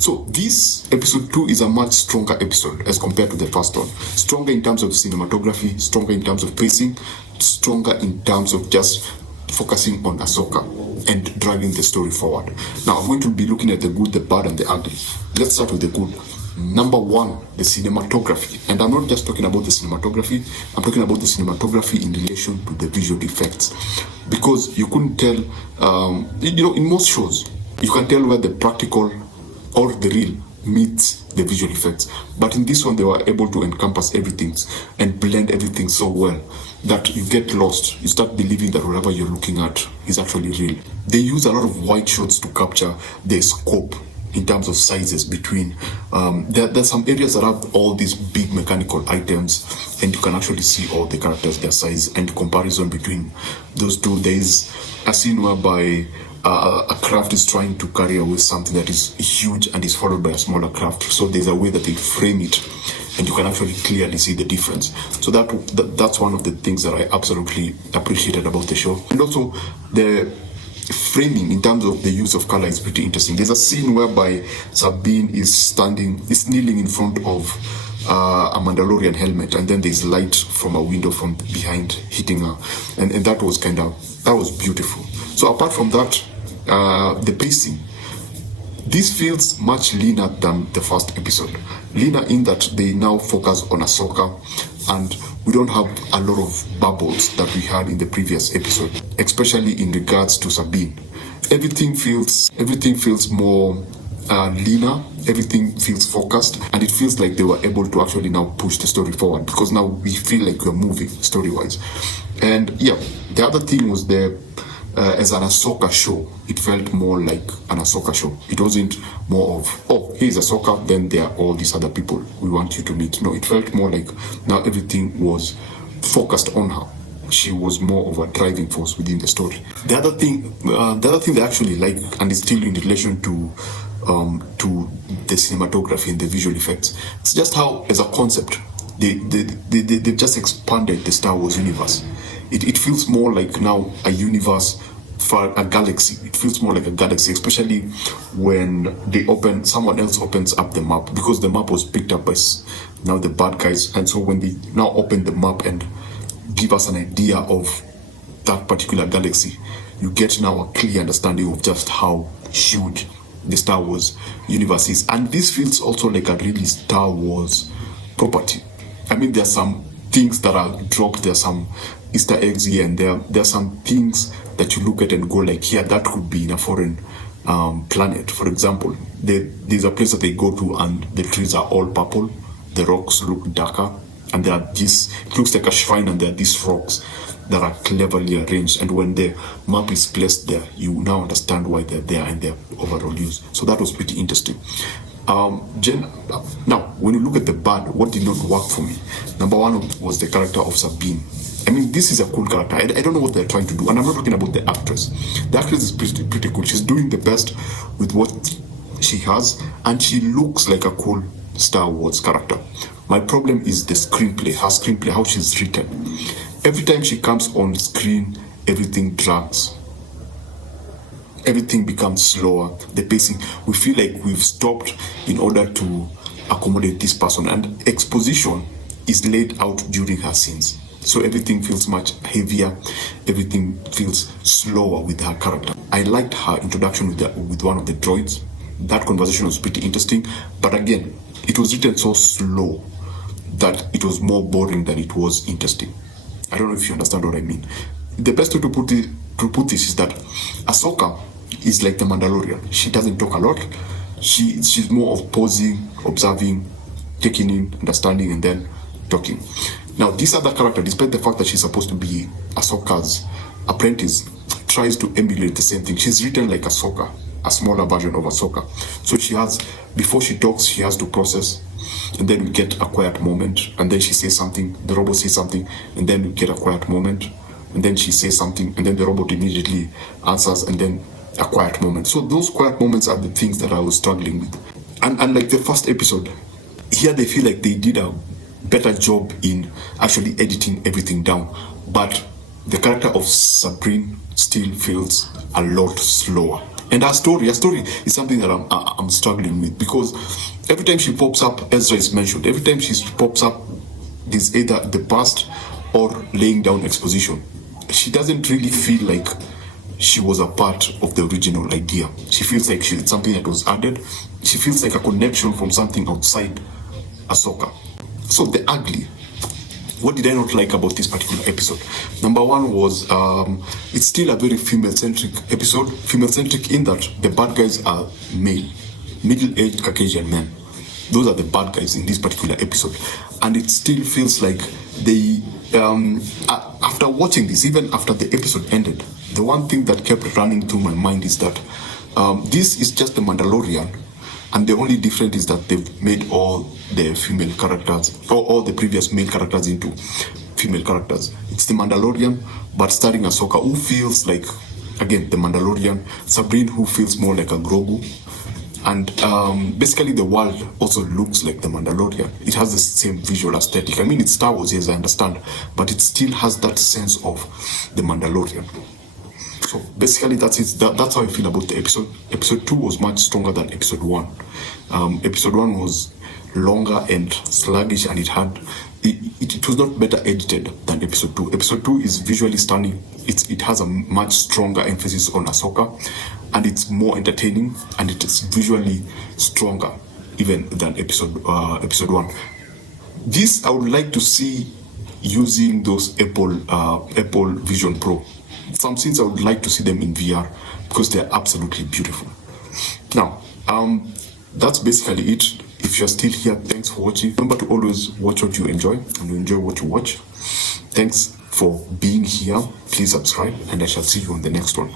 So this episode 2 is a much stronger episode as compared to the first one. Stronger in terms of cinematography, stronger in terms of pacing, stronger in terms of just focusing on Ahsoka and driving the story forward. Now I'm going to be looking at the good, the bad, and the ugly. Let's start with the good. Number one, the cinematography. And I'm not just talking about the cinematography, I'm talking about the cinematography in relation to the visual effects. Because you couldn't tell, in most shows, you can tell where the practical or the real meets the visual effects. But in this one, they were able to encompass everything and blend everything so well that you get lost. You start believing that whatever you're looking at is actually real. They use a lot of wide shots to capture the scope in terms of sizes between there's some areas that have all these big mechanical items, and you can actually see all the characters, their size, and comparison between those two. There's a scene whereby a craft is trying to carry away something that is huge and is followed by a smaller craft. So there's a way that they frame it, and you can actually clearly see the difference. So that's one of the things that I absolutely appreciated about the show. And also the framing in terms of the use of color is pretty interesting. There's a scene whereby Sabine is kneeling in front of a Mandalorian helmet, and then there's light from a window from behind hitting her, and that was beautiful. So apart from that, the pacing, this feels much leaner than the first episode. Leaner in that they now focus on Ahsoka, and we don't have a lot of bubbles that we had in the previous episode, especially in regards to Sabine. Everything feels more leaner, everything feels focused, and it feels like they were able to actually now push the story forward, because now we feel like we're moving story-wise. And yeah, the other thing was as an Ahsoka show, it felt more like an Ahsoka show. It wasn't more of, oh, here's Ahsoka, then there are all these other people we want you to meet. No, it felt more like now everything was focused on her. She was more of a driving force within the story. The other thing they actually like, and it's still in relation to the cinematography and the visual effects, it's just how, as a concept, they've just expanded the Star Wars universe. It feels more like now a universe for a galaxy. It feels more like a galaxy, especially when someone else opens up the map, because the map was picked up by now the bad guys. And so when they now open the map and give us an idea of that particular galaxy, you get now a clear understanding of just how huge the Star Wars universe is. And this feels also like a really Star Wars property. I mean, there's some things that are dropped, there's some Easter eggs here and there. There are some things that you look at and go like, yeah, that could be in a foreign planet. For example, there's a place that they go to and the trees are all purple, the rocks look darker, and it looks like a shrine, and there are these rocks that are cleverly arranged, and when the map is placed there, you now understand why they're there and their overall use. So that was pretty interesting. Now, when you look at the bad, what did not work for me? Number one was the character of Sabine. I mean, this is a cool character. I don't know what they're trying to do, and I'm not talking about the actress. The actress is pretty cool. She's doing the best with what she has, and she looks like a cool Star Wars character. My problem is the screenplay, her screenplay, how she's written. Every time she comes on screen, everything drags. Everything becomes slower. The pacing, we feel like we've stopped in order to accommodate this person, and exposition is laid out during her scenes. So everything feels much heavier, everything feels slower with her character. I liked her introduction with one of the droids. That conversation was pretty interesting, but again, it was written so slow that it was more boring than it was interesting. I don't know if you understand what I mean. The best way to put this is that Ahsoka is like the Mandalorian. She doesn't talk a lot. She's more of pausing, observing, taking in, understanding, and then talking. Now, this other character, despite the fact that she's supposed to be Ahsoka's apprentice, tries to emulate the same thing. She's written like Ahsoka, a smaller version of Ahsoka. So before she talks, she has to process, and then we get a quiet moment, and then she says something, the robot says something, and then we get a quiet moment, and then she says something, and then the robot immediately answers, and then a quiet moment. So those quiet moments are the things that I was struggling with. And like the first episode, here they feel like they did a better job in actually editing everything down, but the character of Sabine still feels a lot slower. And her story is something that I'm struggling with, because every time she pops up, Ezra is mentioned. Every time she pops up, there's either the past or laying down exposition. She doesn't really feel like she was a part of the original idea. She feels like she's something that was added. She feels like a connection from something outside Ahsoka. So the ugly. What did I not like about this particular episode? Number one was it's still a very female-centric episode. Female-centric in that the bad guys are male, middle-aged Caucasian men. Those are the bad guys in this particular episode. And it still feels like they, after watching this, even after the episode ended, the one thing that kept running through my mind is that this is just the Mandalorian, and the only difference is that they've made all the female characters, or all the previous male characters, into female characters. It's the Mandalorian, but starring Ahsoka, who feels like, again, the Mandalorian, Sabrine, who feels more like a Grogu, and basically the world also looks like the Mandalorian. It has the same visual aesthetic. I mean, it's Star Wars, yes, I understand, but it still has that sense of the Mandalorian. So basically that's it. That's how I feel about the episode. Episode 2 was much stronger than episode 1. Episode 1 was longer and sluggish, and it was not better edited than episode 2. Episode 2 is visually stunning. It has a much stronger emphasis on Ahsoka, and it's more entertaining, and it is visually stronger even than episode 1. This I would like to see using those Apple Vision Pro. Some scenes I would like to see them in VR, because they're absolutely beautiful. Now, that's basically it. If you're still here, thanks for watching. Remember to always watch what you enjoy, and you enjoy what you watch. Thanks for being here. Please subscribe, and I shall see you on the next one.